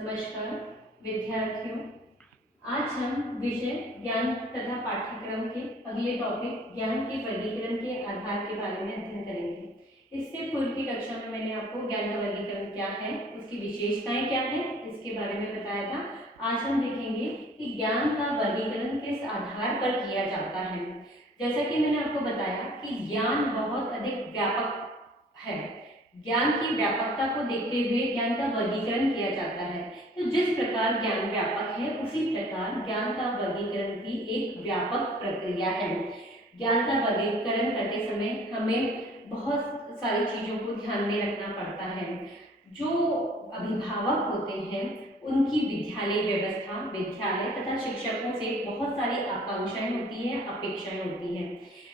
नमस्कार विद्यार्थियों, आज हम विषय ज्ञान तथा पाठ्यक्रम के अगले टॉपिक ज्ञान के वर्गीकरण के आधार के बारे में अध्ययन करेंगे। इससे पूर्व की कक्षा में मैंने आपको ज्ञान का वर्गीकरण क्या है, उसकी विशेषताएं क्या है, इसके बारे में बताया था। आज हम देखेंगे कि ज्ञान का वर्गीकरण किस आधार पर किया जाता है। जैसा कि मैंने आपको बताया कि ज्ञान बहुत अधिक व्यापक है। ज्ञान की व्यापकता को देखते हुए ज्ञान का वर्गीकरण किया जाता है। तो जिस प्रकार ज्ञान व्यापक है, उसी प्रकार ज्ञान का वर्गीकरण भी एक व्यापक प्रक्रिया है। ज्ञान का वर्गीकरण करते समय हमें बहुत सारी चीजों को ध्यान में रखना पड़ता है। जो अभिभावक होते हैं उनकी विद्यालय व्यवस्था, विद्यालय तथा शिक्षकों से बहुत सारी आकांक्षाएं होती हैं, अपेक्षाएं होती हैं।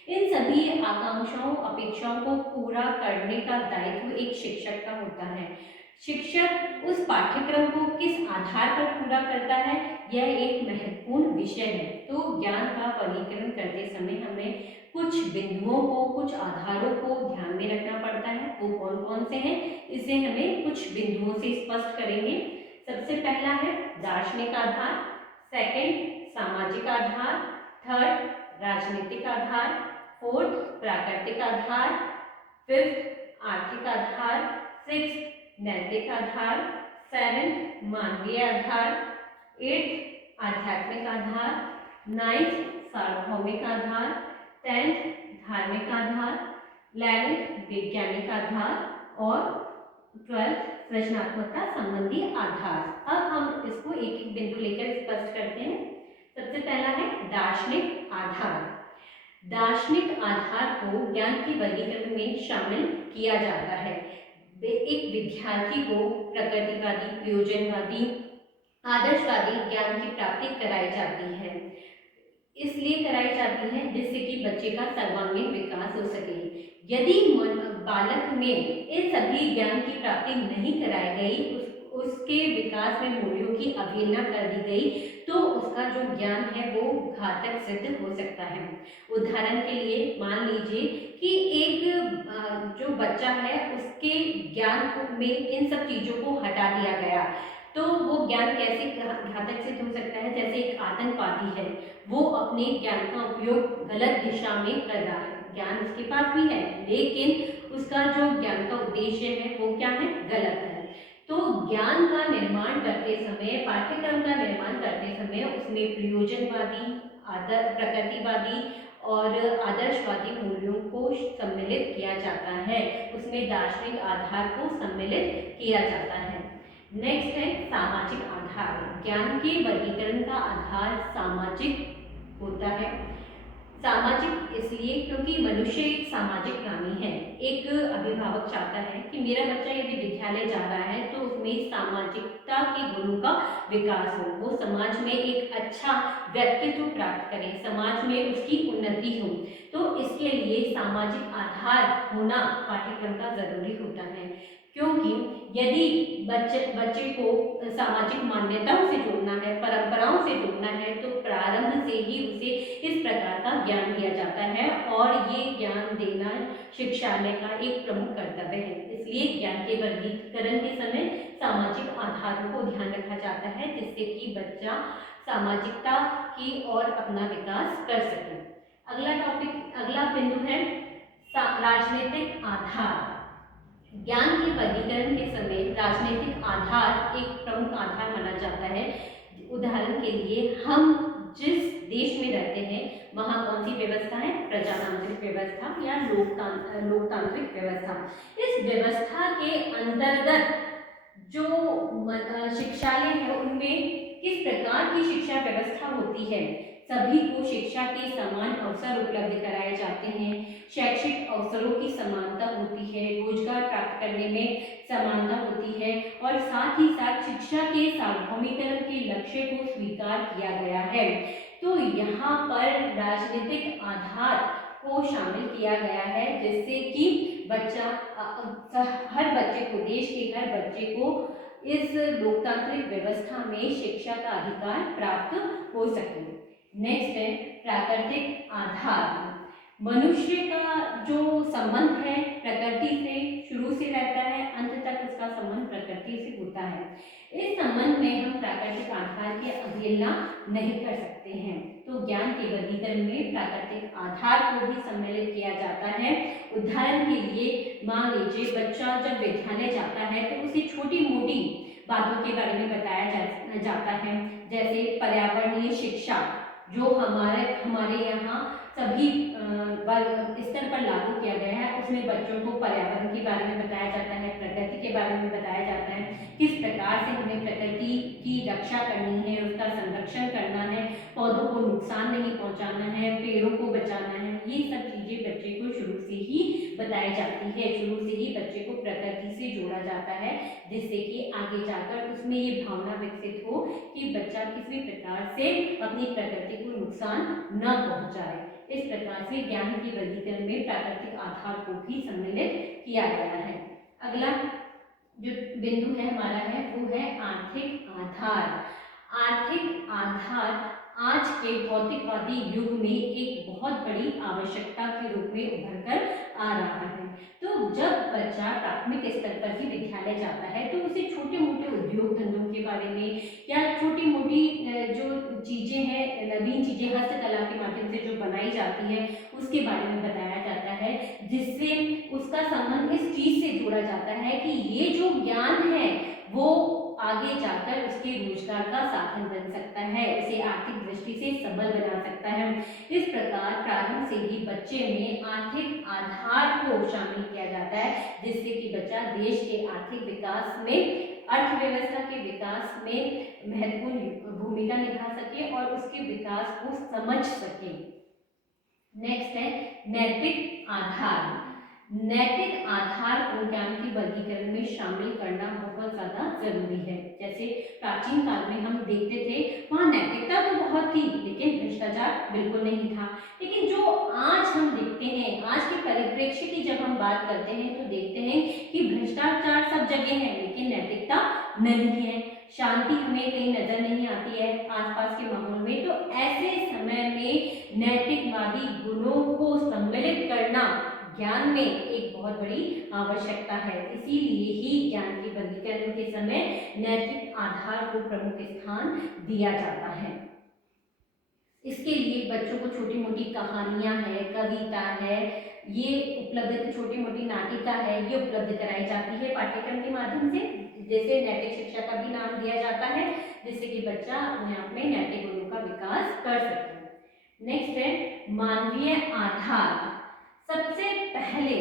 इन सभी आकांक्षाओं, अपेक्षाओं को पूरा करने का दायित्व एक शिक्षक का होता है। शिक्षक उस पाठ्यक्रम को किस आधार पर पूरा करता है, यह एक महत्वपूर्ण विषय है। तो ज्ञान का वर्गीकरण करते समय हमें कुछ बिंदुओं को, कुछ आधारों को ध्यान में रखना पड़ता है। वो कौन कौन से हैं, इसे हमें कुछ बिंदुओं से स्पष्ट करेंगे। सबसे पहला है दार्शनिक आधार, सेकंड सामाजिक आधार, थर्ड राजनीतिक आधार, फोर्थ प्राकृतिक आधार, फिफ्थ आर्थिक आधार, सिक्स्थ नैतिक आधार, सेवेंथ मानवीय आधार, एट्थ आध्यात्मिक आधार, नाइन्थ सार्वभौमिक आधार, टेंथ धार्मिक आधार, 11th वैज्ञानिक आधार और 12th रचनात्मकता संबंधी आधार। अब हम इसको एक एक बिंदु लेकर स्पष्ट करते हैं। सबसे पहला है दार्शनिक आधार। दार्शनिक आधार को ज्ञान के वर्गीकरण में शामिल किया जाता है। एक विद्यार्थी को प्रकृतिवादी, प्रयोजनवादी, आदर्शवादी ज्ञान की प्राप्ति कराई जाती है। इसलिए कराई जाती है जिससे कि बच्चे का सर्वांगीण विकास हो सके। यदि बालक में इन सभी ज्ञान की प्राप्ति नहीं कराई गई, उसके विकास में मूल्यों की अवहेलना कर दी गई, तो उसका जो ज्ञान है वो घातक सिद्ध हो सकता है। उदाहरण के लिए मान लीजिए कि एक जो बच्चा है उसके ज्ञान में इन सब चीजों को हटा दिया गया, तो वो ज्ञान कैसे घातक सिद्ध हो सकता है। जैसे एक आतंकवादी है, वो अपने ज्ञान का उपयोग गलत दिशा में कर रहा है। ज्ञान उसके पास भी है, लेकिन उसका जो ज्ञान का उद्देश्य है वो क्या है, गलत है। तो ज्ञान का निर्माण करते समय, पाठ्यक्रम का निर्माण करते समय उसमें प्रयोजनवादी, प्रकृतिवादी और आदर्शवादी मूल्यों को सम्मिलित किया जाता है। उसमें दार्शनिक आधार को सम्मिलित किया जाता है। नेक्स्ट है सामाजिक आधार। ज्ञान के वर्गीकरण का आधार सामाजिक होता है। सामाजिक इसलिए क्योंकि मनुष्य एक सामाजिक प्राणी है। एक अभिभावक चाहता है कि मेरा बच्चा यदि विद्यालय जा रहा है तो उसमें सामाजिकता के गुणों का विकास हो, वो समाज में एक अच्छा व्यक्तित्व प्राप्त करे, समाज में उसकी उन्नति हो। तो इसके लिए सामाजिक आधार होना पाठ्यक्रम का जरूरी होता है। क्योंकि यदि बच्चे को सामाजिक मान्यताओं से जोड़ना है, परंपराओं से जोड़ना है, तो प्रारंभ से ही उसे इस प्रकार का ज्ञान दिया जाता है और ये ज्ञान देना शिक्षालय का एक प्रमुख कर्तव्य है। इसलिए ज्ञान के वर्गीकरण के समय सामाजिक आधारों को ध्यान रखा जाता है, जिससे कि बच्चा सामाजिकता की ओर अपना विकास कर सके। अगला बिंदु है राजनीतिक आधार। ज्ञान के वर्गीकरण के समय राजनीतिक आधार एक प्रमुख आधार माना जाता है। उदाहरण के लिए हम जिस देश में रहते हैं वहाँ कौन सी व्यवस्था है, प्रजातांत्रिक व्यवस्था या लोकतांत्रिक व्यवस्था। इस व्यवस्था के अंतर्गत जो शिक्षालय है उनमें किस प्रकार की शिक्षा व्यवस्था होती है। सभी को शिक्षा के समान अवसर उपलब्ध कराए जाते हैं, शैक्षिक अवसरों की समानता होती है, रोजगार प्राप्त करने में समानता होती है और साथ ही साथ शिक्षा के सार्वभौमिकरण के लक्ष्य को स्वीकार किया गया है। तो यहाँ पर राजनीतिक आधार को शामिल किया गया है, जिससे कि हर बच्चे को, देश के हर बच्चे को इस लोकतांत्रिक व्यवस्था में शिक्षा का अधिकार प्राप्त हो सके। नेक्स्ट है प्राकृतिक आधार। मनुष्य का जो संबंध है प्रकृति से शुरू से रहता है, अंत तक उसका संबंध प्रकृति से होता है। इस संबंध में हम प्राकृतिक आधार की अवहेलना नहीं कर सकते हैं। तो ज्ञान के वर्गीकरण में प्राकृतिक आधार को भी सम्मिलित किया जाता है। उदाहरण के लिए मान लीजिए बच्चा जब विद्यालय जाता है तो उसे छोटी मोटी बातों के बारे में बताया जाता है, जैसे पर्यावरणीय शिक्षा जो हमारे यहाँ सभी वर्ग स्तर पर लागू किया गया है। उसमें बच्चों को पर्यावरण के बारे में बताया जाता है, प्रकृति के बारे में बताया जाता है, किस प्रकार से हमें प्रकृति की रक्षा करनी है, उसका संरक्षण करना है, पौधों को नुकसान नहीं पहुंचाना है, पेड़ों को बचाना है। ये सब चीजें बच्चे को शुरू से ही बताई जाती है, शुरू से ही बच्चे को प्रकृति से जोड़ा जाता है, जिससे कि आगे जाकर उसमें ये भावना विकसित हो कि बच्चा किसी प्रकार से अपनी प्रकृति को नुकसान न पहुंचाए। इस प्रकार से ज्ञान के वर्गीकरण में प्राकृतिक आधार को भी सम्मिलित किया गया है। अगला जो बिंदु है हमारा है वो है आर्थिक आधार। आर्थिक आधार आज के भौतिकवादी युग में एक बहुत बड़ी आवश्यकता के रूप में उभर कर आ रहा है। तो जब बच्चा प्राथमिक स्तर पर ही विद्यालय जाता है तो उसे छोटे मोटे उद्योग धंधों के बारे में या छोटी मोटी जो चीजें हैं, नवीन चीजें हस्तकला के माध्यम से जो बनाई जाती है उसके बारे में बताया जाता है, जिससे उसका संबंध इस चीज से जोड़ा जाता है कि ये जो ज्ञान है वो आगे जाकर उसके रोजगार का साधन बन सकता है, उसे आर्थिक दृष्टि से सबल बना सकता है। इस प्रकार प्रारंभ से ही बच्चे में आर्थिक आधार को शामिल किया जाता है, जिससे कि बच्चा देश के आर्थिक विकास में, अर्थव्यवस्था के विकास में महत्वपूर्ण भूमिका निभा सके और उसके विकास को समझ सके। नेक्स्ट है नैतिक आधार। नैतिक आधार को ज्ञान के वर्गीकरण में शामिल करना बहुत ज्यादा जरूरी है। जैसे प्राचीन काल में हम देखते थे वहाँ नैतिकता तो बहुत थी लेकिन भ्रष्टाचार बिल्कुल नहीं था। लेकिन जो आज हम देखते हैं, आज के परिप्रेक्ष्य की जब हम बात करते हैं तो देखते हैं कि भ्रष्टाचार सब जगह है लेकिन नैतिकता नहीं है, शांति हमें कहीं नजर नहीं आती है आसपास के माहौल में। तो ऐसे समय में नैतिकवादी गुणों को सम्मिलित करना ज्ञान में एक बहुत बड़ी आवश्यकता है। इसीलिए ही ज्ञान के वर्गीकरण के समय नैतिक आधार को प्रमुख स्थान दिया जाता है। इसके लिए बच्चों को छोटी मोटी कहानियां है, कविता है, ये उपलब्ध, छोटी मोटी नाटिका है, ये उपलब्ध कराई जाती है पाठ्यक्रम के माध्यम से, जैसे नैतिक शिक्षा का भी नाम दिया जाता है, जिससे कि बच्चा अपने आप में नैतिक गुणों का विकास कर सके। नेक्स्ट है मानवीय आधार। सबसे पहले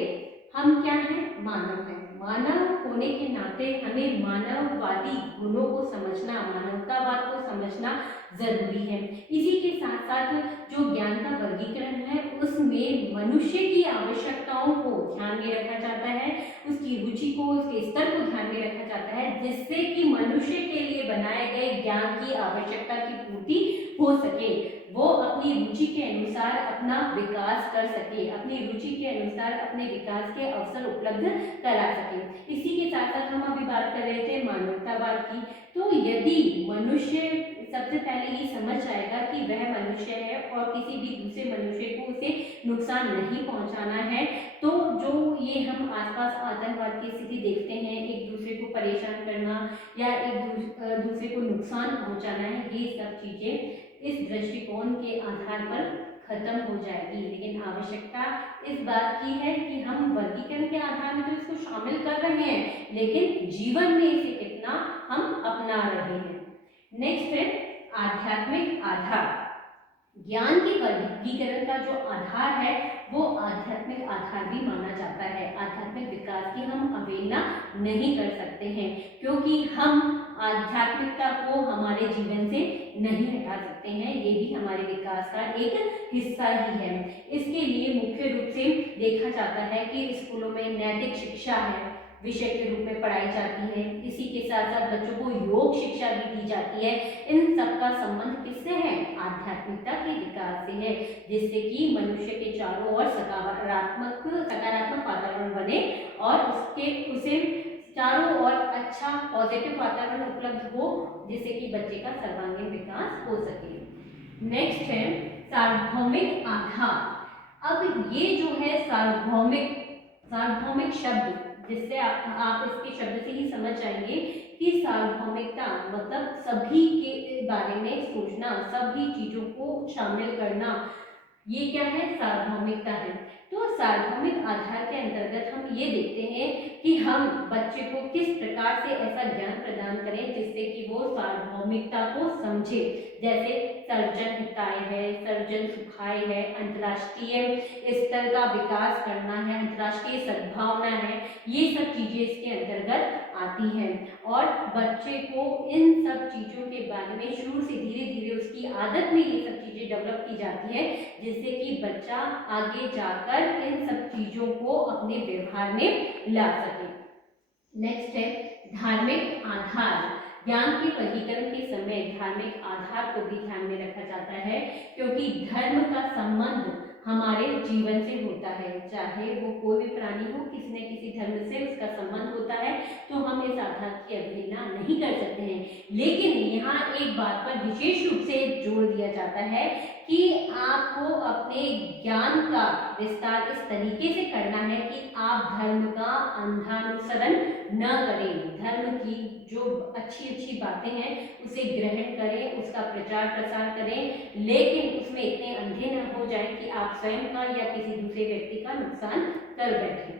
हम क्या हैं? मानव हैं। मानव होने के नाते हमें मानववादी गुणों को समझना, मानवतावाद को समझना जरूरी है। इसी के साथ साथ जो ज्ञान का वर्गीकरण है उसमें मनुष्य की आवश्यकताओं को ध्यान में रखा जाता है, उसकी रुचि को, उसके स्तर को ध्यान में रखा जाता है, जिससे कि मनुष्य के लिए बनाए गए ज्ञान की आवश्यकता की पूर्ति हो सके, वो अपनी रुचि के अनुसार अपना विकास कर सके, अपनी रुचि के अनुसार अपने विकास के अवसर उपलब्ध करा सके। इसी के साथ साथ हम अभी बात कर रहे थे मानवतावाद की। तो यदि मनुष्य सबसे पहले ये समझ जाएगा कि वह मनुष्य है और किसी भी दूसरे मनुष्य को उसे नुकसान नहीं पहुंचाना है, तो जो ये हम आसपास आतंकवाद की स्थिति देखते हैं, एक दूसरे को परेशान करना या एक दूसरे को नुकसान पहुंचाना है, ये सब चीजें इस दृष्टिकोण के आधार पर खत्म हो जाएगी। लेकिन आवश्यकता इस बात की है कि हम वर्गीकरण के आधार में तो इसको शामिल कर रहे हैं, लेकिन जीवन में इसे कितना हम अपना रहे हैं। नेक्स्ट है आध्यात्मिक आधार। ज्ञान के वर्गीकरण का जो आधार है वो आध्यात्मिक आधार भी माना जाता है। आध्यात्मिक विकास की हम अवहेलना नहीं कर सकते हैं, क्योंकि हम आध्यात्मिकता को हमारे जीवन से नहीं हटा सकते हैं, ये भी हमारे विकास का एक हिस्सा ही है। इसके लिए मुख्य रूप से देखा जाता है कि स्कूलों में नैतिक शिक्षा है, विषय के रूप में पढ़ाई जाती है। इसी के साथ साथ बच्चों को योग शिक्षा भी दी जाती है। इन सब का संबंध किससे है? आध्यात्मिकता के विकास से है, जिससे कि मनुष्य के चारों ओर सकारात्मक वातावरण बने और उसे चारों ओर अच्छा पॉजिटिव वातावरण उपलब्ध हो, जिससे कि बच्चे का सर्वांगीण विकास हो सके। नेक्स्ट है सार्वभौमिक आधार। अब ये जो है सार्वभौमिक शब्द, जिससे आप इसके शब्द से ही समझ जाएंगे कि सार्वभौमिकता मतलब सभी के बारे में सोचना, सभी चीजों को शामिल करना, ये क्या है, सार्वभौमिकता है। तो सार्वभौमिक आधार के अंतर्गत हम ये देखते हैं कि हम बच्चे को किस प्रकार से ऐसा ज्ञान प्रदान करें जिससे कि वो सार्वभौमिकता को समझे। जैसे सर्वजन हिताय है, सर्वजन सुखाय है, अंतर्राष्ट्रीय स्तर का विकास करना है, अंतर्राष्ट्रीय सद्भावना है, ये सब चीजें इसके अंतर्गत आती हैं। और बच्चे को इन सब चीजों के बारे में शुरू से धीरे धीरे उसकी आदत में ये सब चीजें डेवलप की जाती है, जिससे कि बच्चा आगे जाकर इन सब चीजों को अपने व्यवहार में ला सके। नेक्स्ट है धार्मिक आधार। ज्ञान के वर्गीकरण के समय धार्मिक आधार को भी ध्यान में रखा जाता है, क्योंकि धर्म का संबंध हमारे जीवन से होता है, चाहे वो कोई भी प्राणी हो, किसी न किसी धर्म से उसका संबंध होता है, तो हम इस आधार की अवहेलना नहीं कर सकते हैं। लेकिन यहाँ एक बात पर विशेष रूप से जोर दिया जाता है कि आपको अपने ज्ञान का विस्तार इस तरीके से करना है कि आप धर्म का अंधानुसरण न करें, धर्म की जो अच्छी अच्छी बातें हैं उसे ग्रहण करें, उसका प्रचार प्रसार करें, लेकिन उसमें इतने अंधे न हो जाएं कि आप स्वयं का या किसी दूसरे व्यक्ति का नुकसान कर बैठें।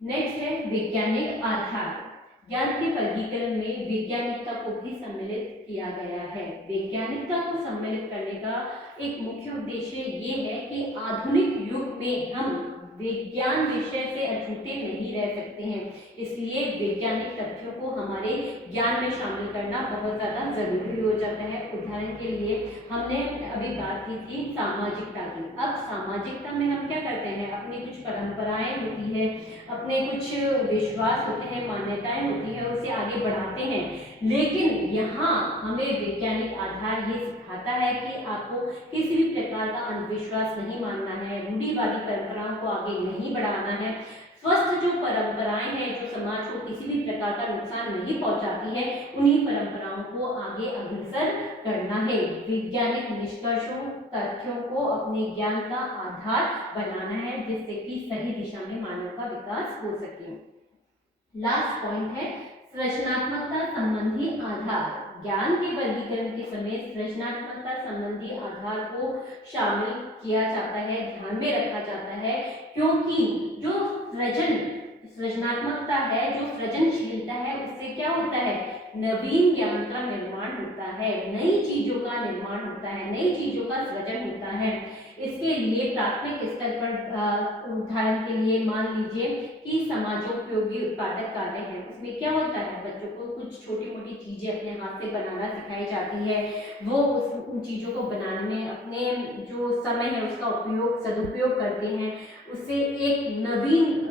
नेक्स्ट है वैज्ञानिक आधार। ज्ञान के वर्गीकरण में वैज्ञानिकता को भी सम्मिलित किया गया है। वैज्ञानिकता को सम्मिलित करने का एक मुख्य उद्देश्य ये है कि आधुनिक युग में हम विज्ञान विषय से अछूते नहीं रह सकते हैं, इसलिए वैज्ञानिक तथ्यों को हमारे ज्ञान में शामिल करना बहुत ज़्यादा ज़रूरी हो जाता है। उदाहरण के लिए हमने अभी बात की थी सामाजिकता की। अब सामाजिकता में हम क्या करते हैं, अपनी कुछ परंपराएं होती है, अपने कुछ विश्वास होते हैं, मान्यताएं होती है, उसे आगे बढ़ाते हैं। लेकिन यहाँ हमें वैज्ञानिक आधार ये सिखाता है कि आपको किसी भी प्रकार का अंधविश्वास नहीं मानना है, रूढ़िवादी परंपराओं को आगे नहीं बढ़ाना है। स्वस्थ जो परंपराएं हैं, जो समाज को किसी भी प्रकार का नुकसान नहीं पहुंचाती है, उन्हीं परंपराओं को आगे अग्रसर करना है। वैज्ञानिक निष्कर्षों, तथ्यों को अपने ज्ञान का आधार बनाना है, जिससे कि सही दिशा में मानव का विकास हो सके। लास्ट पॉइंट है सृजनात्मकता संबंधी आधार। ज्ञान के वर्गीकरण के समय सृजनात्मकता संबंधी आधार को शामिल किया जाता है, ध्यान में रखा जाता है, क्योंकि जो सृजनात्मकता है, जो सृजनशीलता है, उससे क्या होता है, नवीन ज्ञान का निर्माण होता है, नई चीजों का निर्माण होता है, नई चीजों का सृजन होता है। इसके लिए प्राथमिक स्तर पर उदाहरण के लिए मान लीजिए कि समाजोपयोगी उत्पादक कार्य है, उसमें क्या होता है, बच्चों को कुछ छोटी मोटी चीजें अपने हाथ से बनाना सिखाई जाती है, वो उन चीजों को बनाने में अपने जो समय है उसका सदुपयोग करते हैं, उससे एक नवीन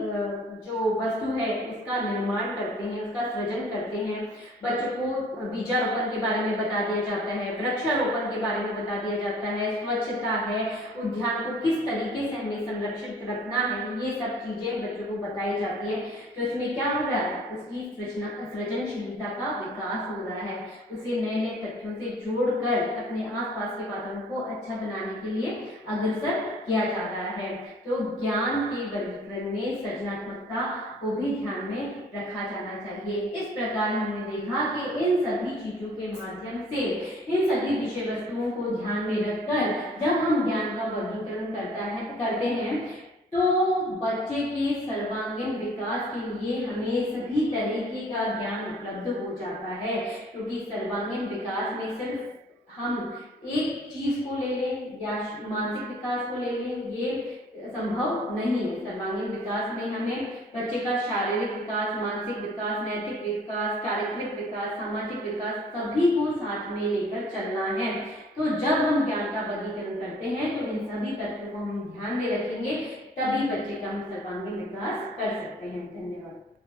जो वस्तु है उसका निर्माण करते हैं, उसका सृजन करते हैं। बच्चों को बीजारोपण के बारे में बता दिया जाता है, वृक्षारोपण के बारे में बता दिया जाता है, स्वच्छता है, उद्यान को किस तरीके से हमें संरक्षित रखना है, ये सब चीजें बच्चों को बताई जाती है। तो इसमें क्या हो रहा है, उसकी सृजनशीलता का विकास हो रहा है, उसे नए नए तथ्यों से जोड़कर अपने आसपास के वातावरण को अच्छा बनाने के लिए अग्रसर किया जा रहा है। तो ज्ञान के वर्गीकरण में सृजनात्मकता को भी ध्यान में रखा जाना चाहिए। इस प्रकार हमने देखा कि इन सभी चीजों के माध्यम से, इन सभी विषय वस्तुओं को ध्यान में रखकर जब हम ज्ञान का वर्गीकरण करते हैं तो बच्चे के सर्वांगीण विकास के लिए हमें सभी तरीके का ज्ञान उपलब्ध हो जाता है, क्योंकि सर्वांगीण विकास में सिर्फ हम एक चीज को ले लें या मानसिक विकास को ले लें, ये संभव नहीं है। सर्वांगीण विकास में हमें बच्चे का शारीरिक विकास, मानसिक विकास, नैतिक विकास, चारित्रिक विकास, सामाजिक विकास सभी को साथ में लेकर चलना है। तो जब हम ज्ञान का वर्गीकरण करते हैं तो इन सभी तथ्यों को हम ध्यान में रखेंगे, तभी बच्चे का हम सर्वांगीण विकास कर सकते हैं। धन्यवाद।